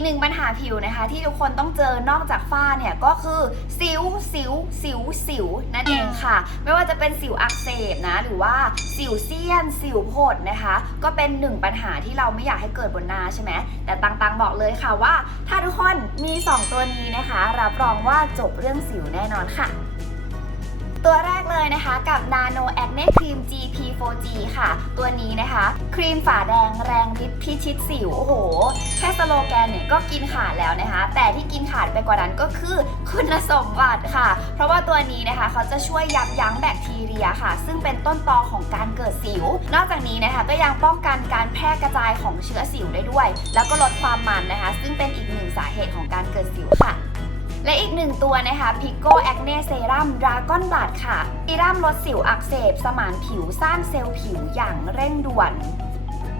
กหนึ่งปัญหาผิวนะคะ ที่ทุกคนต้องเจอนอกจากฝ้าเนี่ยก็คือสิวสิวสิวสิวนั่นเองค่ะ ไม่ว่าจะเป็นสิวอักเสบนะ หรือว่าสิวเซียน สิวโผดนะคะ ก็เป็นหนึ่งปัญหาที่เราไม่อยากให้เกิดบนหน้าใช่ไหมแต่ตังๆบอกเลยค่ะว่า ถ้าทุกคนมี 2 ตัวนี้นะคะ รับรองว่าจบเรื่องสิวแน่นอนค่ะ ตัวแรกเลยนะคะกับ Nano Acne Cream GP 4G ค่ะ ตัวนี้นะคะ ครีมฝาแดงแรงฤทธิ์พิชิตสิว โอ้โห แค่สโลแกนเนี่ยก็กินขาดแล้วนะคะ แต่ที่กินขาดไปกว่านั้นก็คือคุณสมบัติค่ะ เพราะว่าตัวนี้นะคะเขาจะช่วยยับยั้งแบคทีเรียค่ะ ซึ่งเป็นต้นตอของการเกิดสิว นอกจากนี้นะคะก็ยังป้องกันการแพร่กระจายของเชื้อสิวได้ด้วย แล้วก็ลดความมันนะคะ ซึ่งเป็นอีกหนึ่งสาเหตุของการเกิดสิวค่ะ และอีกหนึ่งตัวนะคะ Pico Acne Serum Dragon Blood ค่ะ ซีรั่มลดสิวอักเสบ สมานผิวสร้างเซลล์ผิวอย่างเร่งด่วน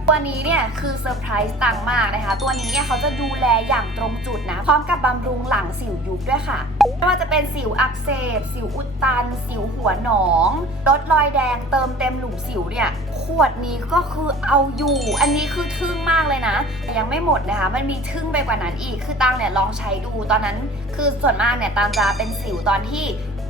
ตัวนี้เนี่ยคือเซอร์ไพรส์ตังมากนะคะ ตัวนี้เนี่ยเขาจะดูแลอย่างตรงจุดนะ พร้อมกับบำรุงหลังสิวยุบด้วยค่ะ ไม่ว่าจะเป็นสิวอักเสบ สิวอุดตัน สิวหัวหนอง ลดรอยแดง เติมเต็มหลุมสิวเนี่ย ขวดนี้ก็คือเอาอยู่ อันนี้คือทึ่งมากเลยนะ แต่ยังไม่หมดนะคะ มันมีทึ่งไปกว่านั้นอีก คือตังเนี่ยลองใช้ดู ตอนนั้น คือส่วนมากเนี่ยตามจะเป็นสิวตอนที่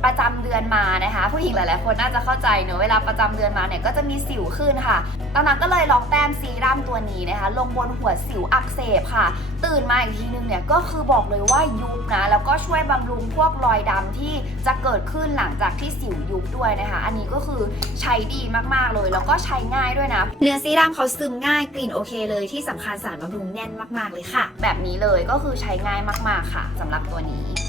ประจำเดือนมานะคะ ผู้หญิงหลาย ๆ คนน่าจะเข้าใจเนอะเวลาประจำเดือนมาเนี่ยก็จะมีสิวขึ้นค่ะ ตอนนั้นก็เลยลองแต้มซีรั่มตัวนี้นะคะ ลงบนหัวสิวอักเสบค่ะ ตื่นมาอีกทีนึงเนี่ยก็คือบอกเลยว่ายุบนะ แล้วก็ช่วยบำรุงพวกรอยดำที่จะเกิดขึ้นหลังจากที่สิวยุบด้วยนะคะ อันนี้ก็คือใช้ดีมาก ๆ เลย แล้วก็ใช้ง่ายด้วยนะ เนื้อซีรั่มเขาซึมง่ายกลิ่นโอเคเลยที่สำคัญสารบำรุงแน่นมาก ๆ เลยค่ะ แบบนี้เลยก็คือใช้ง่ายมาก ๆ ค่ะสำหรับตัวนี้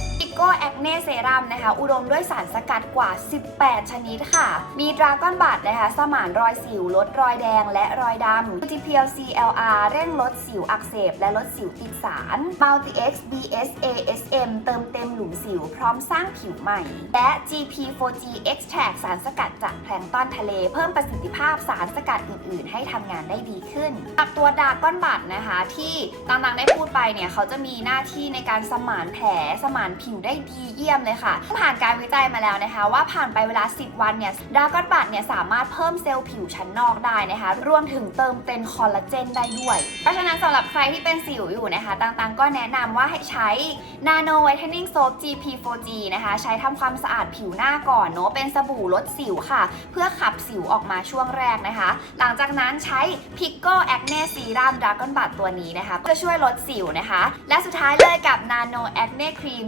ก้แอคเน่เซรั่มนะคะ อุดมด้วยสารสกัดกว่า 18 ชนิดค่ะ มีดราก้อนบัตนะคะ สมานรอยสิว ลดรอยแดงและรอยดำ GPL CLR เร่งลดสิวอักเสบ และลดสิวติดสาร Multi X BS ASM เติมเต็มหลุมสิวพร้อมสร้างผิวใหม่ และ GP4G Extract สารสกัดจากแพลงต้นทะเล เพิ่มประสิทธิภาพสารสกัดอื่น ๆ ให้ทำงานได้ดีขึ้นกับตัวดราก้อนบัตนะคะ ที่ต่างๆได้พูดไปเนี่ยเขาจะมีหน้าที่ในการสมานแผลสมานผิวได้ดีเยี่ยมเลยค่ะ ผ่านการวิจัยมาแล้วนะคะ ว่าผ่านไปเวลา 10 วันเนี่ยดราก้อนบัตเนี่ยสามารถเพิ่มเซลล์ผิวชั้นนอกได้นะคะ รวมถึงเติมเต็มคอลลาเจนได้ด้วย เพราะฉะนั้นสำหรับใครที่เป็นสิวอยู่นะคะต่างๆ ก็แนะนำว่าให้ใช้ Nano Whitening Soap GP4G นะคะ ใช้ทำความสะอาดผิวหน้าก่อนเนาะเป็นสบู่ลดสิวค่ะ เพื่อขับสิวออกมาช่วงแรกนะคะ หลังจากนั้นใช้ Pico Acne Serum Dragon Bud ตัวนี้นะคะจะช่วยลดสิวนะคะ และสุดท้ายเลยกับ Nano Acne Cream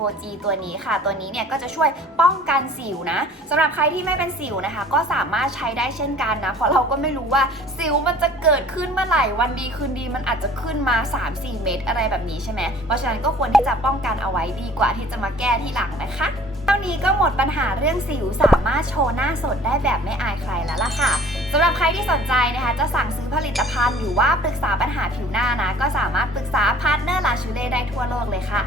4G ตัวนี้ค่ะ ตัวนี้เนี่ยก็จะช่วยป้องกันสิวนะสำหรับใครที่ไม่เป็นสิวนะคะ ก็สามารถใช้ได้เช่นกันนะ เพราะเราก็ไม่รู้ว่าสิวมันจะเกิดขึ้นเมื่อไหร่วันดีคืนดีมันอาจจะขึ้นมา 3-4 เม็ดอะไรแบบนี้ใช่ไหมเพราะฉะนั้นก็ควรที่จะป้องกันเอาไว้ดีกว่าที่จะมาแก้ที่หลังนะคะเท่านี้ก็หมดปัญหาเรื่องสิวสามารถโชว์หน้าสดได้แบบไม่อายใครแล้วล่ะค่ะสำหรับใครที่สนใจนะคะจะสั่งซื้อผลิตภัณฑ์หรือว่าปรึกษาปัญหาผิวหน้านะ ก็สามารถปรึกษาพาร์ทเนอร์ลาชูเล่ได้ทั่วโลกเลยค่ะ